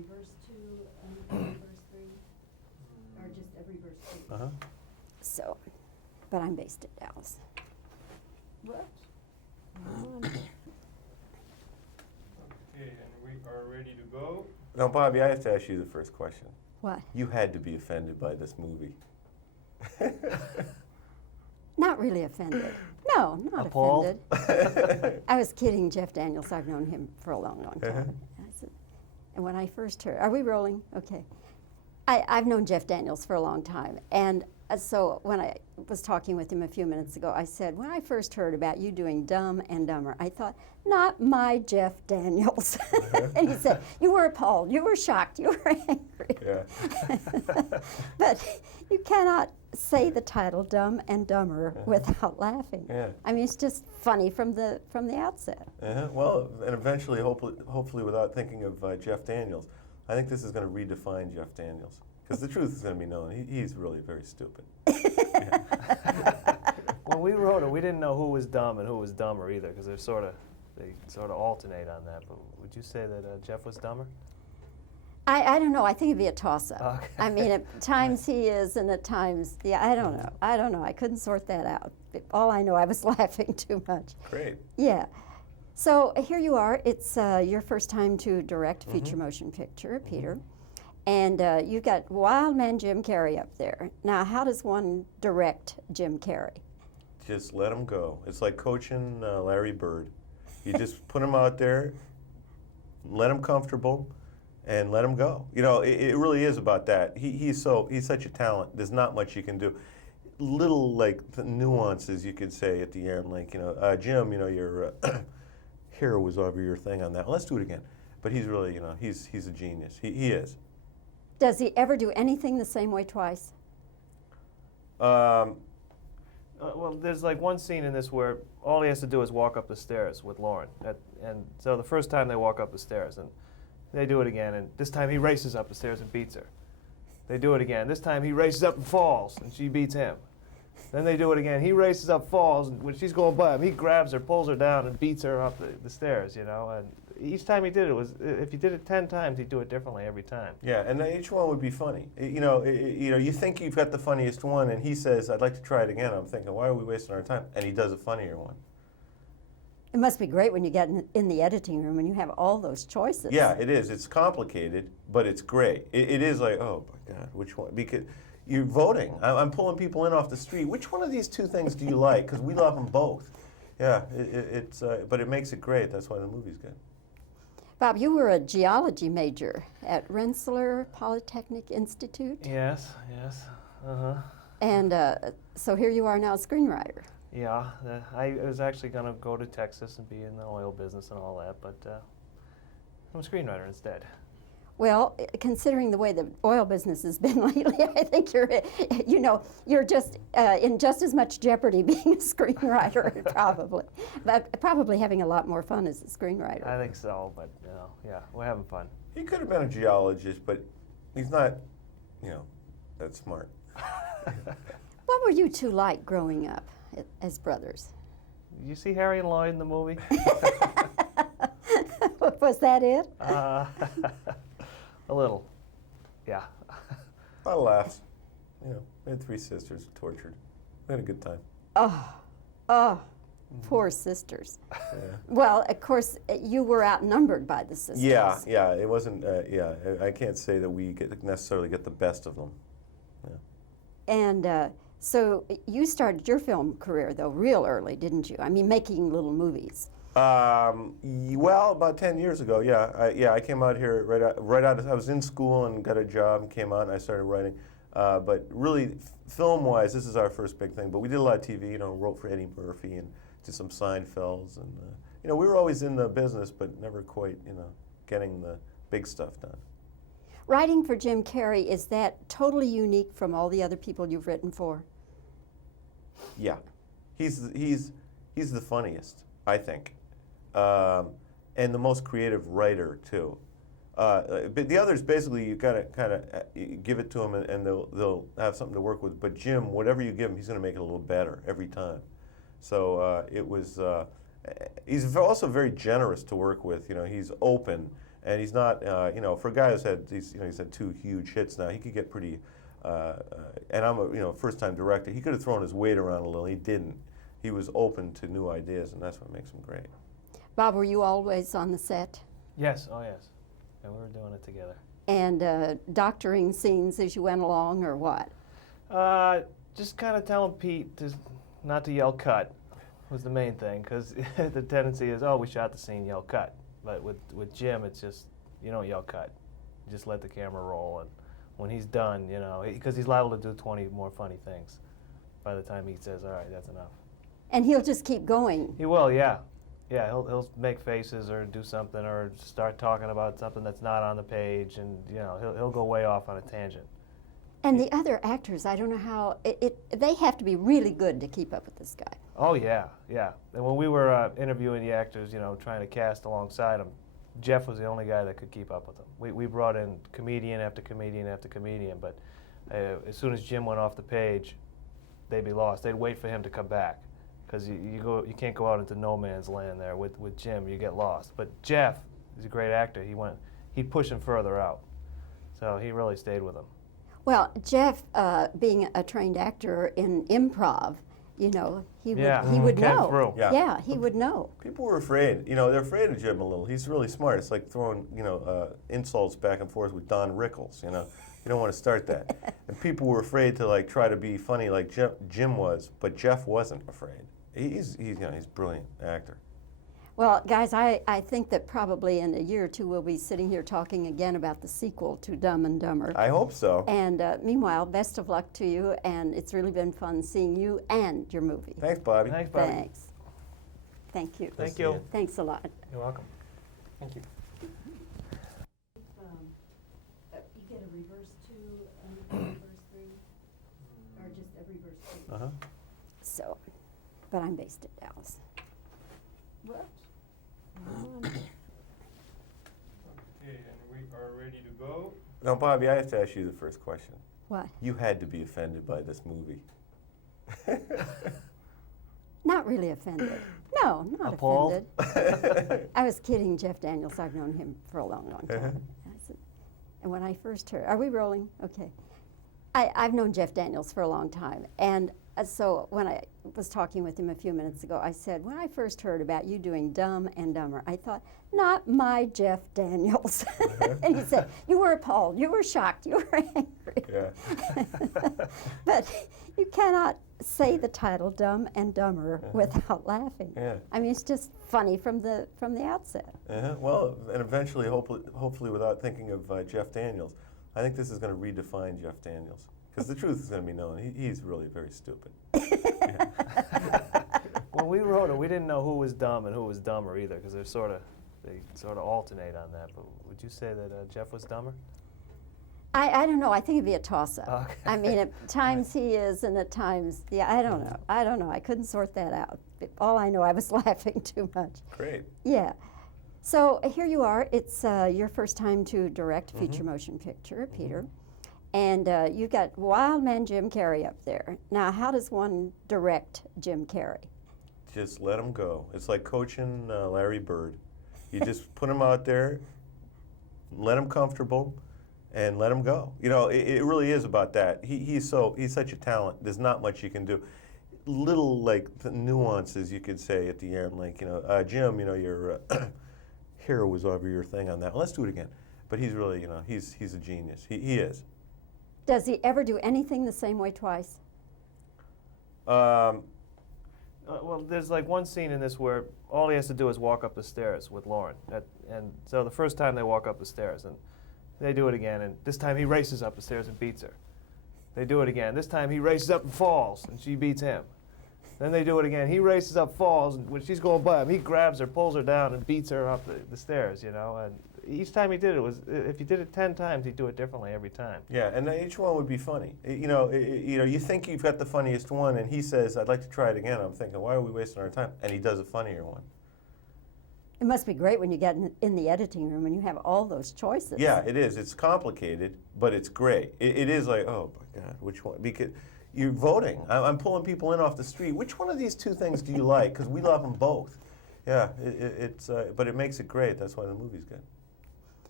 every verse 2 and every verse 3? Or just every verse 2? Uh-huh. So, but I'm based at Dallas. What? Okay, and we are ready to go. Now, Bobbie, I have to ask you the first question. What? You had to be offended by this movie. Not really offended. No, not Appalled? offended. I was kidding Jeff Daniels. I've known him for a long, long Uh-huh. time. I said, and when I first heard, are we rolling? Okay. I've known Jeff Daniels for a long time. And so when I was talking with him a few minutes ago, I said, when I first heard about you doing Dumb and Dumber, I thought, not my Jeff Daniels. And he said, you were appalled, you were shocked, you were angry. Yeah. But you cannot say the title Dumb and Dumber without laughing. Yeah. I mean, it's just funny from the outset. Uh-huh. Well, and eventually, hopefully without thinking of Jeff Daniels, I think this is going to redefine Jeff Daniels. Because the truth is going to be known. He's really very stupid. When we wrote it, we didn't know who was dumb and who was dumber either, because they sort of alternate on that. But would you say that Jeff was dumber? I don't know. I think it'd be a toss-up. Okay. I mean, at times he is, and at times, yeah, I don't know. I don't know. I couldn't sort that out. All I know, I was laughing too much. Great. Yeah. So here you are. It's your first time to direct a feature motion picture, Peter. And you've got wild man Jim Carrey up there. Now, how does one direct Jim Carrey? Just let him go. It's like coaching Larry Bird. You just put him out there, let him comfortable, and let him go. You know, it really is about that. He's such a talent. There's not much you can do. Little like the nuances you could say at the end, like Jim, your hair was over your thing on that. Let's do it again. But he's really, he's a genius. He is. Does he ever do anything the same way twice? Well, there's like one scene in this where all he has to do is walk up the stairs with Lauren. And so the first time they walk up the stairs, and they do it again, and this time he races up the stairs and beats her. They do it again. This time he races up and falls, and she beats him. Then they do it again. He races up, falls, and when she's going by him, he grabs her, pulls her down, and beats her up the stairs, And each time he did it was, if he did it 10 times, he'd do it differently every time. Yeah, and each one would be funny. You think you've got the funniest one, and he says, "I'd like to try it again." I'm thinking, why are we wasting our time? And he does a funnier one. It must be great when you get in the editing room and you have all those choices. Yeah, it is. It's complicated, but it's great. It is like, oh my God, which one? Because you're voting. I'm pulling people in off the street. Which one of these two things do you like? Because we love them both. Yeah, but it makes it great. That's why the movie's good. Bob, you were a geology major at Rensselaer Polytechnic Institute. Yes. Uh-huh. And so here you are now, a screenwriter. Yeah, I was actually going to go to Texas and be in the oil business and all that, but I'm a screenwriter instead. Well, considering the way the oil business has been lately, I think you're just in just as much jeopardy being a screenwriter, probably. But probably having a lot more fun as a screenwriter. I think so, but yeah, we're having fun. He could have been a geologist, but he's not, that smart. What were you two like growing up as brothers? You see Harry and Lloyd in the movie? Was that it? A little, yeah. A lot of laughs. We had 3 sisters tortured. We had a good time. Oh, poor sisters. Yeah. Well, of course, you were outnumbered by the sisters. Yeah. It wasn't. I can't say that we necessarily get the best of them. Yeah. And so you started your film career, though, real early, didn't you? I mean, making little movies. Well, about 10 years ago, I came out here right out. I was in school and got a job and came out and I started writing. But really, film-wise, this is our first big thing. But we did a lot of TV. Wrote for Eddie Murphy and did some Seinfelds, and we were always in the business, but never quite, getting the big stuff done. Writing for Jim Carrey, is that totally unique from all the other people you've written for? Yeah, he's the funniest, I think, and the most creative writer too. But the others, basically, you gotta kind of give it to them, and they'll have something to work with. But Jim, whatever you give him, he's going to make it a little better every time. So it was. He's also very generous to work with. He's open, and he's not, for a guy who's had these, he's had 2 huge hits now. He could get pretty, and I'm a, first-time director. He could have thrown his weight around a little. He didn't. He was open to new ideas, and that's what makes him great. Bob, were you always on the set? Yes, oh yes. And we were doing it together. And doctoring scenes as you went along, or what? Just kind of telling Pete not to yell cut was the main thing, because the tendency is, oh, we shot the scene, yell cut. But with Jim, it's just, you don't yell cut. You just let the camera roll, and when he's done, because he's liable to do 20 more funny things by the time he says, all right, that's enough. And he'll just keep going. He will, yeah. Yeah, he'll make faces or do something or start talking about something that's not on the page, and he'll go way off on a tangent. And the other actors, I don't know how, they have to be really good to keep up with this guy. Oh yeah, yeah. And when we were interviewing the actors, trying to cast alongside him, Jeff was the only guy that could keep up with him. We brought in comedian after comedian after comedian, but as soon as Jim went off the page, they'd be lost. They'd wait for him to come back, because you can't go out into no man's land there with Jim. You get lost. But Jeff is a great actor. He'd push him further out, so he really stayed with him. Well, Jeff, being a trained actor in improv, he would came know. through. Yeah, he would know. People were afraid. They're afraid of Jim a little. He's really smart. It's like throwing, insults back and forth with Don Rickles. You don't want to start that. And people were afraid to try to be funny like Jim was, but Jeff wasn't afraid. He's a brilliant actor. Well, guys, I think that probably in a year or two we'll be sitting here talking again about the sequel to Dumb and Dumber. I hope so. And meanwhile, best of luck to you, and it's really been fun seeing you and your movie. Thanks, Bobbie. Thanks, Bobbie. Thanks. Thank you. Thank you. Thanks a lot. You're welcome. Thank you. You get a reverse 2 and reverse 3, or just every verse 2? Uh-huh. So, but I'm based at Dallas. What? Okay, and we are ready to go. Now, Bobbie, I have to ask you the first question. What? You had to be offended by this movie. Not really offended. No, not Appalled? offended. I was kidding Jeff Daniels. I've known him for a long, long time. Uh-huh. And when I first heard, are we rolling? Okay. I've known Jeff Daniels for a long time. And so when I was talking with him a few minutes ago, I said, when I first heard about you doing Dumb and Dumber, I thought, not my Jeff Daniels. And he said, you were appalled, you were shocked, you were angry. Yeah. But you cannot say the title Dumb and Dumber without laughing. Yeah. I mean, it's just funny from the outset. Well, and eventually, hopefully without thinking of Jeff Daniels, I think this is going to redefine Jeff Daniels. Because the truth is going to be known. He's really very stupid. When we wrote it, we didn't know who was dumb and who was dumber either, because they sort of alternate on that. But would you say that Jeff was dumber? I don't know. I think it'd be a toss-up. Okay. I mean, at times he is, and at times, I don't know. I don't know. I couldn't sort that out. All I know, I was laughing too much. Great. Yeah. So here you are. It's your first time to direct a feature motion picture, Peter. And you've got Wild Man Jim Carrey up there. Now, how does one direct Jim Carrey? Just let him go. It's like coaching Larry Bird. You just put him out there, let him comfortable, and let him go. It really is about that. He's such a talent. There's not much you can do. Little the nuances you could say at the end, Jim, your hair was over your thing on that. Let's do it again. But he's really, he's a genius. He is. Does he ever do anything the same way twice? Well, there's one scene in this where all he has to do is walk up the stairs with Lauren. And so the first time they walk up the stairs, and they do it again, and this time he races up the stairs and beats her. They do it again. This time he races up and falls, and she beats him. Then they do it again. He races up, falls, and when she's going by him, he grabs her, pulls her down, and beats her up the stairs, And each time he did it if he did it 10 times, he'd do it differently every time. Yeah, and each one would be funny. You think you've got the funniest one, and he says, "I'd like to try it again." I'm thinking, why are we wasting our time? And he does a funnier one. It must be great when you get in the editing room and you have all those choices. Yeah, it is. It's complicated, but it's great. It is like, oh my God, which one? Because you're voting. I'm pulling people in off the street. Which one of these two things do you like? Because we love them both. Yeah, but it makes it great. That's why the movie's good.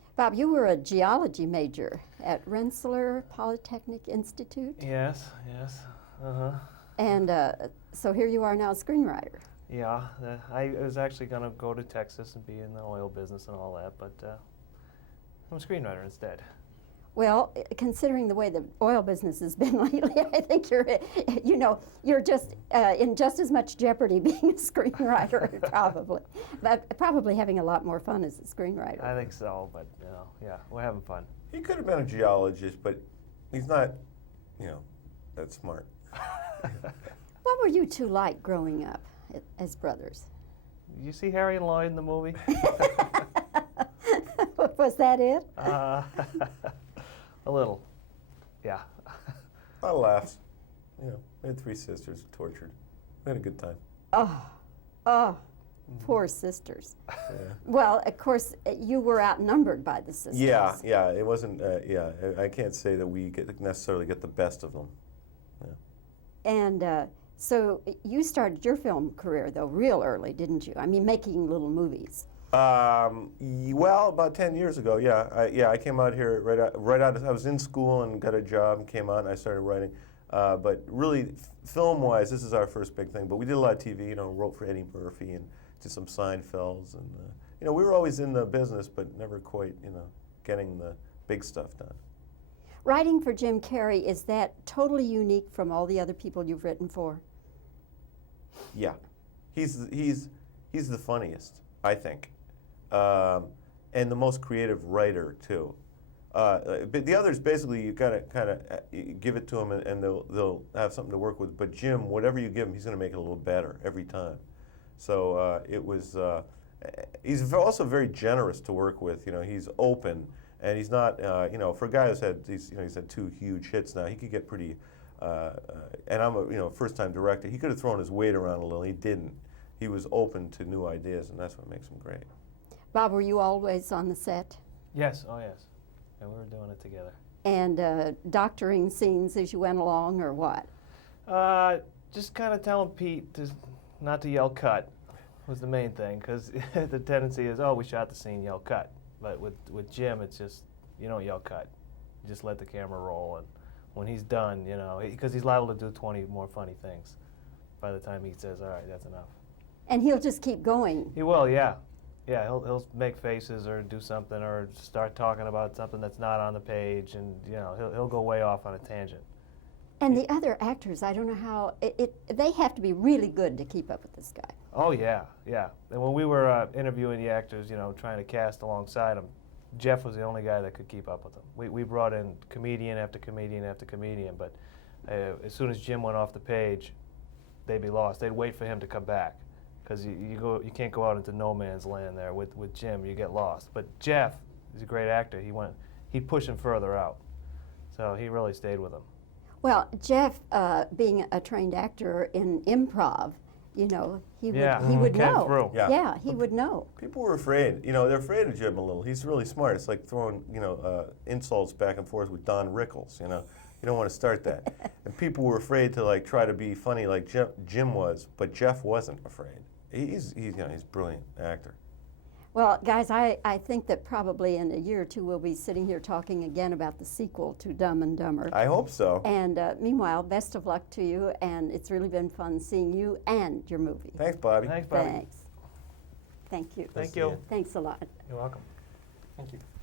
Bob, you were a geology major at Rensselaer Polytechnic Institute, Yes, yes. Uh-huh. and so here you are now, a screenwriter. Yeah, I was actually going to go to Texas and be in the oil business and all that, but I'm a screenwriter instead. Well, considering the way the oil business has been lately, I think you're just in just as much jeopardy being a screenwriter, probably, but probably having a lot more fun as a screenwriter. I think so, but yeah, we're having fun. He could have been a geologist, but he's not, that smart. What were you two like growing up as brothers? You see Harry and Lloyd in the movie? Was that it? A little, yeah. A lot of laughs. We had 3 sisters tortured. We had a good time. Oh, poor sisters. Yeah. Well, of course, you were outnumbered by the sisters. Yeah, it wasn't, I can't say that we necessarily get the best of them. Yeah. And so you started your film career, though, real early, didn't you? I mean, making little movies. Well, about 10 years ago, I came out here right out. I was in school and got a job and came out and I started writing. But really, film-wise, this is our first big thing. But we did a lot of TV. Wrote for Eddie Murphy and did some Seinfelds, and we were always in the business, but never quite, getting the big stuff done. Writing for Jim Carrey, is that totally unique from all the other people you've written for? Yeah, he's the funniest, I think. And the most creative writer too. But the others, basically, you gotta kind of give it to them, and they'll have something to work with. But Jim, whatever you give him, he's gonna make it a little better every time. So it was. He's also very generous to work with. He's open, and he's not. For a guy who's had these, he's had 2 huge hits now. He could get pretty. And I'm a first-time director. He could have thrown his weight around a little. He didn't. He was open to new ideas, and that's what makes him great. Bob, were you always on the set? Yes, oh yes. And we were doing it together. And doctoring scenes as you went along, or what? Just kind of telling Pete not to yell cut was the main thing, because the tendency is, we shot the scene, yell cut. But with Jim, it's just, you don't yell cut. You just let the camera roll, and when he's done, because he's liable to do 20 more funny things by the time he says, all right, that's enough. And he'll just keep going. He will, yeah. Yeah, he'll make faces or do something or start talking about something that's not on the page, and he'll go way off on a tangent. And the other actors, I don't know how, they have to be really good to keep up with this guy. Oh yeah. And when we were interviewing the actors, trying to cast alongside him, Jeff was the only guy that could keep up with him. We brought in comedian after comedian after comedian, but as soon as Jim went off the page, they'd be lost. They'd wait for him to come back. Because you can't go out into no man's land there. With Jim, you get lost. But Jeff, he's a great actor. He'd push him further out. So he really stayed with him. Well, Jeff, being a trained actor in improv, he would know. Through. Yeah, he would know. People were afraid. They're afraid of Jim a little. He's really smart. It's like throwing, insults back and forth with Don Rickles. You don't want to start that. And people were afraid to try to be funny like Jim was, but Jeff wasn't afraid. He's a brilliant actor. Well, guys, I think that probably in a year or two we'll be sitting here talking again about the sequel to Dumb and Dumber. I hope so. And meanwhile, best of luck to you, and it's really been fun seeing you and your movie. Thanks, Bobbie. Thanks, Bobbie. Thanks. Thank you. Thank you. Thanks a lot. You're welcome. Thank you.